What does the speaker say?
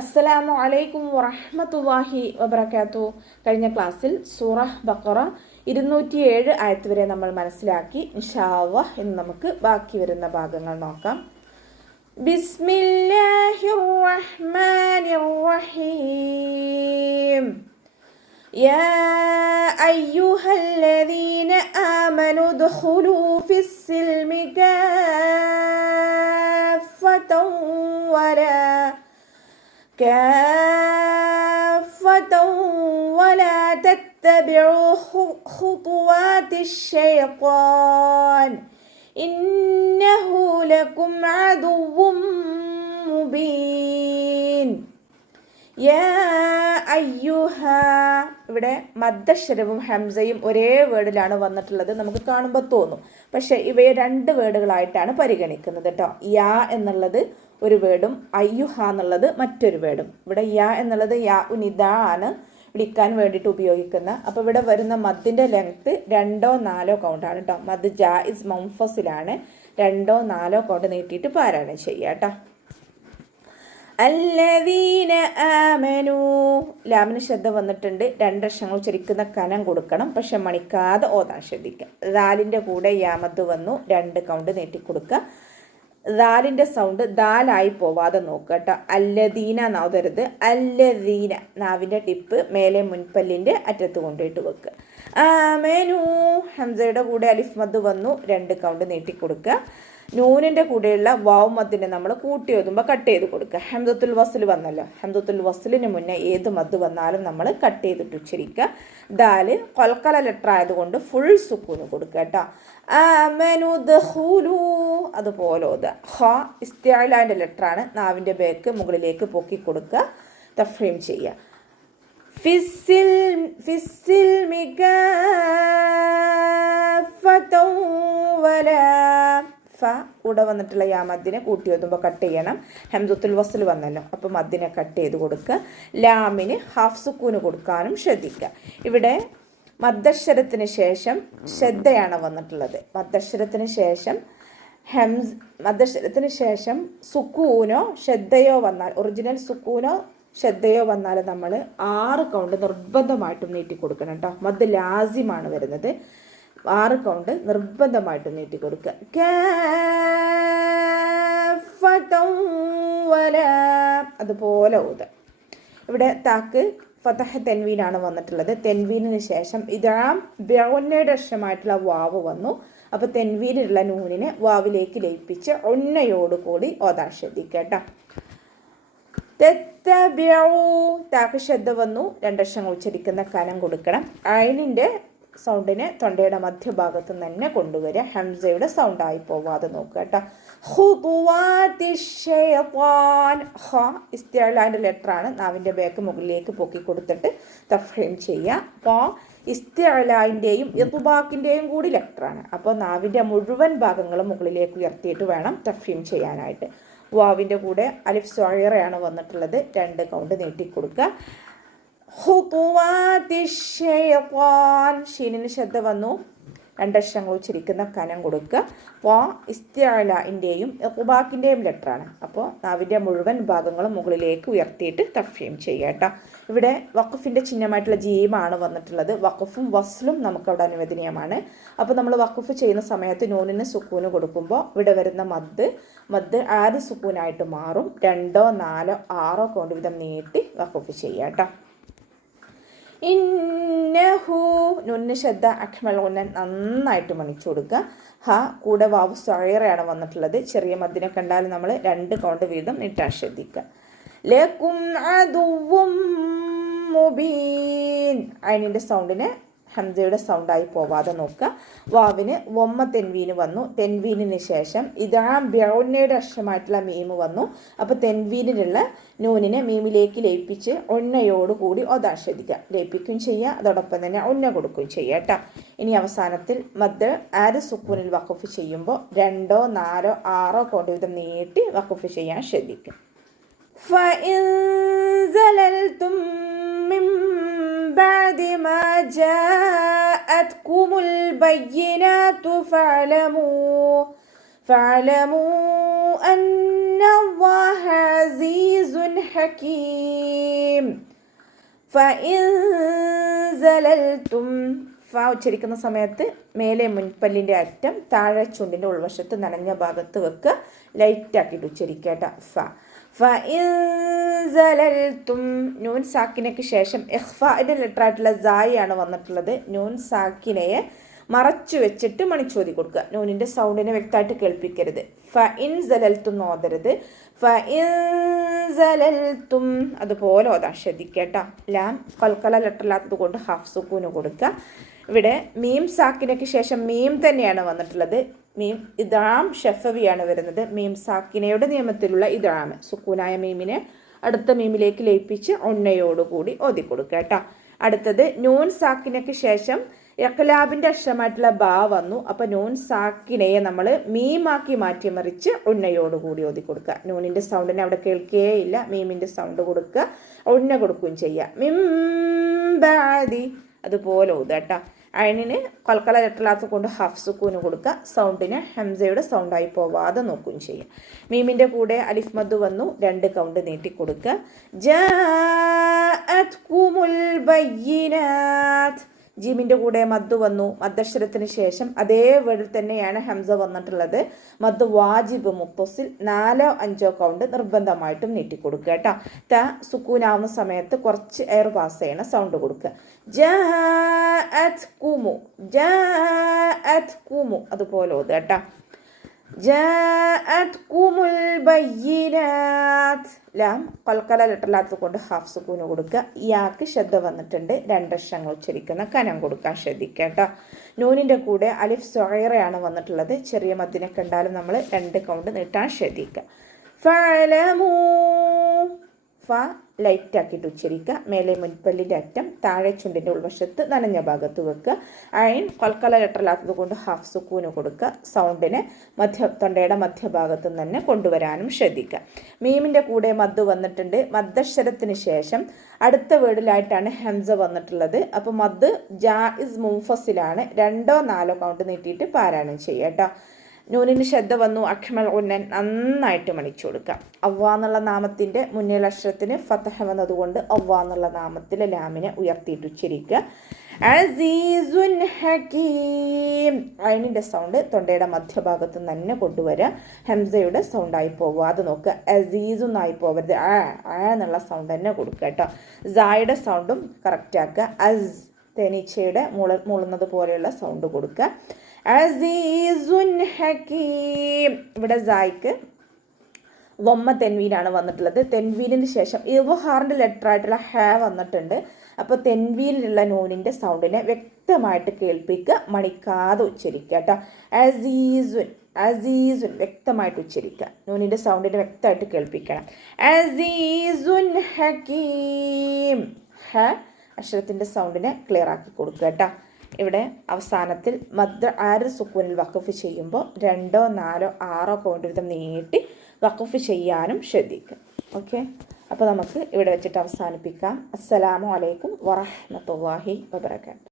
അസ്സലാമു അലൈക്കും വറഹ്മത്തുള്ളാഹി വബറകാതുഹു. കഴിഞ്ഞ ക്ലാസ്സിൽ സൂറ ബഖറ 207 ആയത്ത് വരെ നമ്മൾ മനസ്സിലാക്കി. ഇൻഷാ അല്ലാഹ് ഇന്ന് നമുക്ക് ബാക്കി വരുന്ന ഭാഗങ്ങൾ നോക്കാം. ബിസ്മില്ലാഹിർ റഹ്മാനിർ റഹീം. യാ അയ്യുഹല്ലദീന ആമനു ദഖുലൂ ഫിസ്സിൽമി കാഫത്തൻ ولا تتبعوا خطوات الشيطان إنه لكم عدو مبين. യാ അയ്യുഹ, ഇവിടെ മദ്ദക്ഷരവും ഹംസയും ഒരേ വേർഡിലാണ് വന്നിട്ടുള്ളത്. നമുക്ക് കാണുമ്പോൾ തോന്നും, പക്ഷെ ഇവയെ രണ്ട് വേർഡുകളായിട്ടാണ് പരിഗണിക്കുന്നത് കേട്ടോ. യാ എന്നുള്ളത് ഒരു വേർഡും അയ്യുഹ എന്നുള്ളത് മറ്റൊരു വേർഡും. ഇവിടെ യാ എന്നുള്ളത് യാ ഉനിദ ആണ് വിളിക്കാൻ വേണ്ടിയിട്ട് ഉപയോഗിക്കുന്നത്. അപ്പോൾ ഇവിടെ വരുന്ന മദ്ദിൻ്റെ ലെങ്ത്ത് 2 or 4 കൗണ്ടാണ് കേട്ടോ. മദ് ജായിസ് മൗഫസിലാണ്. 2 or 4 കൗണ്ട് നീട്ടിയിട്ട് പാരായണം ചെയ്യുക കേട്ടോ. അല്ലദീന ആമനു, ലാമിന് ശ്രദ്ധ വന്നിട്ടുണ്ട്. 2 അക്ഷരങ്ങൾ ഉച്ചരിക്കുന്ന കനം കൊടുക്കണം, പക്ഷെ മണിക്കാതെ ഓതാൻ ശ്രദ്ധിക്കുക. ദാലിൻ്റെ കൂടെ യാമദ് വന്നു, 2 കൗണ്ട് നീട്ടിക്കൊടുക്കുക. ദാലിൻ്റെ സൗണ്ട് ദാലായി പോവാതെ നോക്കുക കേട്ടോ. അല്ലദീന നാവരുത്, അല്ലദീന. നാവിൻ്റെ ടിപ്പ് മേലെ മുൻപല്ലിൻ്റെ അറ്റത്ത് കൊണ്ടിട്ട് വെക്കുക. ആമനു, ഹംസയുടെ കൂടെ അലിഫ് മദ് വന്നു, 2 കൗണ്ട് നീട്ടിക്കൊടുക്കുക. നൂനിൻ്റെ കൂടെയുള്ള വാവ് മദ്ദിനെ നമ്മൾ കൂട്ടി എഴുതുമ്പോൾ കട്ട് ചെയ്ത് കൊടുക്കുക. ഹംദത്തുൽ വസ്ൽ വന്നല്ലോ, ഹംദത്തുൽ വസ്ലിന് മുന്നേ ഏത് മദ് വന്നാലും നമ്മൾ കട്ട് ചെയ്തിട്ട് ഉച്ചരിക്കുക. ദാല് കൊൽക്കല ലെറ്റർ ആയതുകൊണ്ട് ഫുൾ സുക്കൂന് കൊടുക്കുക കേട്ടോ. ആമനു ദഖുലൂ, അതുപോലെ ഓതുക. ഹ ഇസ്തിഅലാൻ്റെ ലെറ്ററാണ്. നാവിൻ്റെ ബേക്ക് മുകളിലേക്ക് പൊക്കി കൊടുക്കുക, തഫ്ഹീം ചെയ്യുക. ഫിസ്സിൽമി കാഫത്തൻ വലാ, ഫ കൂടെ വന്നിട്ടുള്ള യാ മദ്ദിനെ കൂട്ടി എഴുതുമ്പോൾ കട്ട് ചെയ്യണം. ഹംസത്തുൽ വസ്ൽ വന്നല്ലോ, അപ്പോൾ മദ്ദിനെ കട്ട് ചെയ്ത് കൊടുക്കുക. ലാമിന് ഹാഫ് സുക്കൂന് കൊടുക്കാനും ശ്രദ്ധിക്കുക. ഇവിടെ മദ്ദക്ഷരത്തിന് ശേഷം ശ്രദ്ധയാണ് വന്നിട്ടുള്ളത്. മദ്ദക്ഷരത്തിന് ശേഷം സുക്കൂനോ ശ്രദ്ധയോ വന്നാൽ, ഒറിജിനൽ സുക്കൂനോ ശ്രദ്ധയോ വന്നാൽ നമ്മൾ 6 കൗണ്ട് നിർബന്ധമായിട്ടും നീട്ടി കൊടുക്കണം കേട്ടോ. മദ് ലാസിമാണ് വരുന്നത്. 6 കൗണ്ട് നിർബന്ധമായിട്ടും നീട്ടി കൊടുക്കുക. അതുപോലെ ഊത. ഇവിടെ താക്ക് ഫതഹ തെൻവീനാണ് വന്നിട്ടുള്ളത്. തെൻവീനിന് ശേഷം ഇതാം ബ്യൗന്നയുടെ അക്ഷരമായിട്ടുള്ള വാവ് വന്നു. അപ്പോൾ തെൻവീനിലുള്ള നൂനിനെ വാവിലേക്ക് ലയിപ്പിച്ച് ഒന്നയോടുകൂടി ഓതാൻ ശ്രദ്ധിക്കുക കേട്ടോ. താക്ക് ശ്രദ്ധ വന്നു, 2 അക്ഷരങ്ങൾ ഉച്ചരിക്കുന്ന കനം കൊടുക്കണം. ഐനിൻ്റെ സൗണ്ടിനെ തൊണ്ടയുടെ മധ്യഭാഗത്ത് തന്നെ കൊണ്ടുവരിക. ഹംസയുടെ സൗണ്ട് ആയി പോവാതെ നോക്കുക കേട്ടോ. ഹ ഇസ്തിഅലാൻ്റെ ലെറ്ററാണ്. നാവിൻ്റെ ബേക്ക് മുകളിലേക്ക് പൊക്കി കൊടുത്തിട്ട് തഫ്ഹീം ചെയ്യുക. അപ്പോൾ ഇസ്തിഅലാൻ്റെയും ഇത്ബാക്കിൻ്റെയും കൂടി ലെറ്ററാണ്. അപ്പോൾ നാവിൻ്റെ മുഴുവൻ ഭാഗങ്ങളും മുകളിലേക്ക് ഉയർത്തിയിട്ട് വേണം തഫ്ഹീം ചെയ്യാനായിട്ട്. വാവിൻ്റെ കൂടെ അലിഫ് സ്വായിറയാണ് വന്നിട്ടുള്ളത്. 2 കൗണ്ട് നീട്ടിക്കൊടുക്കുക. ഷീനിന് ശ്രദ്ധ വന്നു, 2 അക്ഷരങ്ങൾ ഉച്ചരിക്കുന്ന കനം കൊടുക്കുക. അപ്പോൾ ഇസ്തിഅലാൻ്റെയും ഇത്ബാക്കിൻ്റെയും ലെറ്ററാണ്. അപ്പോൾ നാവിൻ്റെ മുഴുവൻ ഭാഗങ്ങളും മുകളിലേക്ക് ഉയർത്തിയിട്ട് തഫ്ഹീം ചെയ്യുക കേട്ടോ. ഇവിടെ വഖഫിൻ്റെ ചിഹ്നമായിട്ടുള്ള ജീമാണ് വന്നിട്ടുള്ളത്. വഖഫും വസ്ലും നമുക്കവിടെ അനുവദനീയമാണ്. അപ്പോൾ നമ്മൾ വഖഫ് ചെയ്യുന്ന സമയത്ത് നൂനിന് സുക്കൂന് കൊടുക്കുമ്പോൾ ഇവിടെ വരുന്ന മദ് 6 സുക്കൂനായിട്ട് മാറും. 2 or 4 or 6 കൊണ്ട് വിധം നീട്ടി വഖഫ് ചെയ്യുക കേട്ടോ. ഇന്നഹു, നുന്ന് ശ്രദ്ധ അഖ്മൽ ഉന്നൻ നന്നായിട്ട് മണിച്ചു കൊടുക്കുക. ഹ കൂടെ വാവ് സ്വയറയാണ് വന്നിട്ടുള്ളത്. ചെറിയ മദ്ദിനെ കണ്ടാൽ നമ്മൾ 2 കൗണ്ട് വീതം നീട്ടാൻ ശ്രദ്ധിക്കുക. ലക്കും അദുവ്വും മുബീൻ, അതിൻ്റെ സൗണ്ടിനെ ഹംസയുടെ സൗണ്ടായി പോവാതെ നോക്കുക. വാവിന് വൊമ്മ തെൻവീന് വന്നു. തെൻവീനിന് ശേഷം ഇതാം ബ്യൗന്നയുടെ അക്ഷരമായിട്ടുള്ള മീമ് വന്നു. അപ്പോൾ തെൻവീനിലുള്ള നൂനിനെ മീമിലേക്ക് ലയിപ്പിച്ച് ഒന്നയോടുകൂടി ഓതാൻ ശ്രദ്ധിക്കുക. ലയിപ്പിക്കുകയും ചെയ്യുക, അതോടൊപ്പം തന്നെ ഒന്ന കൊടുക്കുകയും ചെയ്യുക കേട്ടോ. ഇനി അവസാനത്തിൽ മദ് 6 സുക്കൂനിൽ വഖഫ് ചെയ്യുമ്പോൾ 2 or 4 or 6 കൊണ്ട് വിധം നീട്ടി വഖഫ് ചെയ്യാൻ ശ്രദ്ധിക്കുക. ഫഇൻ സലൽതും മിൻ بعد ما جاءتكم البينات فاعلموا أن ഇന്നല്ലാഹ അസീസുൻ ഹകീം. ഫഇൻ സലൽതും, ഫ ഉച്ചരിക്കുന്ന സമയത്ത് മേലെ മുൻപല്ലിൻ്റെ അറ്റം താഴെ ചുണ്ടിൻ്റെ ഉൾവശത്ത് നനഞ്ഞ ഭാഗത്ത് വെക്കുക. ലൈറ്റാക്കിയിട്ട് ഉച്ചരിക്കുക കേട്ടോ. ഫഇൻ സലൽതും, നൂൻ സാക്കിനയ്ക്ക് ശേഷം ഇഖ്ഫാഇൻ്റെ ലെറ്ററായിട്ടുള്ള സായി ആണ് വന്നിട്ടുള്ളത്. നൂൻ സാക്കിനയെ മറച്ചു വെച്ചിട്ട് മണിച്ചോതി കൊടുക്കുക. നൂനിൻ്റെ സൗണ്ടിനെ വ്യക്തമായിട്ട് കേൾപ്പിക്കരുത്. ഫഇൻ സലൽതും ഓതരുത്. ഫഇൻ സലൽതും അതുപോലെ ഓതാൻ ശ്രദ്ധിക്കേട്ടോ. ലാം കൽക്കല ലെറ്ററില്ലാത്തത് കൊണ്ട് ഹാഫ് സുക്കൂന് കൊടുക്കുക. ഇവിടെ മീം സാക്കിനയ്ക്ക് ശേഷം മീം തന്നെയാണ് വന്നിട്ടുള്ളത്. മീം ഇദ്ഗാം ഷഫവിയാണ് വരുന്നത്. മീം സാക്കിനയുടെ നിയമത്തിലുള്ള ഇദ്ഗാം സുക്കൂനായ മീമിനെ അടുത്ത മീമിലേക്ക് ലയിപ്പിച്ച് ഉണ്ണയോടുകൂടി ഓതി കൊടുക്കുക കേട്ടോ. അടുത്തത് നൂൻ സാക്കിനയ്ക്ക് ശേഷം ഇഖ്ലാബിൻ്റെ അക്ഷരമായിട്ടുള്ള ബാ വന്നു. അപ്പോൾ നൂൻ സാക്കിനയെ നമ്മൾ മീമാക്കി മാറ്റിമറിച്ച് ഉണ്ണയോടുകൂടി ഓതി കൊടുക്കുക. നൂനിൻ്റെ സൗണ്ടിനെ അവിടെ കേൾക്കുകയില്ല. മീമിൻ്റെ സൗണ്ട് കൊടുക്കുക, ഉണ്ണ കൊടുക്കുകയും ചെയ്യുക. മിം ബഅദി അതുപോലെ ഓതുക കേട്ടോ. അയിനിന് കൽക്കല ലെറ്ററില്ലാത്തത് കൊണ്ട് ഹാഫ് സുക്കൂന് കൊടുക്കുക. സൗണ്ടിന് ഹംസയുടെ സൗണ്ടായി പോവാതെ നോക്കുകയും ചെയ്യുക. മീമിൻ്റെ കൂടെ അലിഫ് മദ് വന്നു, 2 കൗണ്ട് നീട്ടി കൊടുക്കുക. ജാഅത്കുമുൽ ബയ്യിനാത്ത്, ജീമിൻ്റെ കൂടെ മദ് വന്നു. മദ്ദക്ഷരത്തിന് ശേഷം അതേ വേർഡിൽ തന്നെയാണ് ഹംസ വന്നിട്ടുള്ളത്. മദ് വാജിബ് മുത്തസിൽ 4-5 കൗണ്ട് നിർബന്ധമായിട്ടും നീട്ടിക്കൊടുക്കുക കേട്ടോ. ത സുക്കൂനാവുന്ന സമയത്ത് കുറച്ച് എയർ പാസ് ചെയ്യണം, സൗണ്ട് കൊടുക്കുക. ജാഅത്കുമു, ജാഅത്കുമു അതുപോലെ ഓതുക കേട്ടോ. ജാഅത്കുമുൽ ബയ്യിനാത്ത്, ലാം കൽക്കല ലെറ്ററില്ലാത്തത് കൊണ്ട് ഹാഫ് സുക്കൂന് കൊടുക്കുക. യാക്ക് ശബ്ദ വന്നിട്ടുണ്ട്, 2 അക്ഷരങ്ങൾ ഉച്ചരിക്കുന്ന കനം കൊടുക്കാൻ ശ്രദ്ധിക്കുക കേട്ടോ. നൂനിൻ്റെ കൂടെ അലിഫ് സ്വഗൈറയാണ് വന്നിട്ടുള്ളത്. ചെറിയ മദ്ദിനെ കണ്ടാലും നമ്മൾ 2 കൗണ്ട് നീട്ടാൻ ശ്രദ്ധിക്കുക. ഫഅലമൂ, ഫ ലൈറ്റാക്കിയിട്ട് ഉച്ചരിക്കുക. മേലെ മുൻപല്ലിൻ്റെ അറ്റം താഴെ ചുണ്ടിൻ്റെ ഉൾവശത്ത് നനഞ്ഞ ഭാഗത്ത് വെക്കുക. അയിൻ കൽക്കല ലെറ്ററില്ലാത്തത് കൊണ്ട് ഹാഫ് സുക്കൂന് കൊടുക്കുക. സൗണ്ടിനെ തൊണ്ടയുടെ മധ്യഭാഗത്ത് നിന്ന് തന്നെ കൊണ്ടുവരാനും ശ്രദ്ധിക്കുക. മീമിൻ്റെ കൂടെ മദ് വന്നിട്ടുണ്ട്. മദ്ദക്ഷരത്തിന് ശേഷം അടുത്ത വേർഡിലായിട്ടാണ് ഹംസ വന്നിട്ടുള്ളത്. അപ്പോൾ മദ് ജായിസ് മുൻഫസിലാണ്. 2-4 കൗണ്ട് നീട്ടിയിട്ട് പാരായണം ചെയ്യുക കേട്ടോ. നൂനിന് ശബ്ദ വന്നു. അഖ്മൽ ഉന്നൻ നന്നായിട്ട് മണിച്ചു കൊടുക്കുക. അവ്വ എന്നുള്ള നാമത്തിൻ്റെ മുന്നിൽ അക്ഷരത്തിന് ഫതഹ വന്നതുകൊണ്ട് അവ്വ എന്നുള്ള നാമത്തിലെ ലാമിനെ ഉയർത്തിയിട്ട് ഉച്ചരിക്കുക. അസീസുൻ ഹകീം, അയിനിൻ്റെ സൗണ്ട് തൊണ്ടയുടെ മധ്യഭാഗത്ത് തന്നെ കൊണ്ടുവരിക. ഹംസയുടെ സൗണ്ടായി പോവാതെ നോക്കുക. അസീസൊന്നായി പോവരുത്. എന്നുള്ള സൗണ്ട് തന്നെ കൊടുക്കുക കേട്ടോ. സായുടെ സൗണ്ടും കറക്റ്റാക്കുക. അസ് തേനീച്ചയുടെ മൂളുന്നത് പോലെയുള്ള സൗണ്ട് കൊടുക്കുക. അസീസുൻ ഹകീം, ഇവിടെ സായിക്ക് വമ്മ തെൻവീനാണ് വന്നിട്ടുള്ളത്. തെൻവീനിന് ശേഷം ഇവഹാറിൻ്റെ ലെറ്ററായിട്ടുള്ള ഹ വന്നിട്ടുണ്ട്. അപ്പോൾ തെൻവീനിലുള്ള നൂനിൻ്റെ സൗണ്ടിനെ വ്യക്തമായിട്ട് കേൾപ്പിക്കുക, മണിക്കാതെ ഉച്ചരിക്കുക കേട്ടോ. അസീസുൻ, അസീസുൻ വ്യക്തമായിട്ട് ഉച്ചരിക്കുക. നൂനിൻ്റെ സൗണ്ടിനെ വ്യക്തമായിട്ട് കേൾപ്പിക്കണം. അസീസുൻ ഹകീം, ഹ അക്ഷരത്തിൻ്റെ സൗണ്ടിനെ ക്ലിയർ ആക്കി കൊടുക്കുക കേട്ടോ. ഇവിടെ അവസാനത്തിൽ മദ് ആര് സുക്കൂനിൽ വഖഫ് ചെയ്യുമ്പോൾ 2-4-6 കൗണ്ട് വീതം നീട്ടി വഖഫ് ചെയ്യാനും ശ്രദ്ധിക്കുക. ഓക്കെ, അപ്പോൾ നമുക്ക് ഇവിടെ വെച്ചിട്ട് അവസാനിപ്പിക്കാം. അസ്സലാമു അലൈക്കും വറഹ്മത്തുള്ളാഹി വബറകാതുഹു.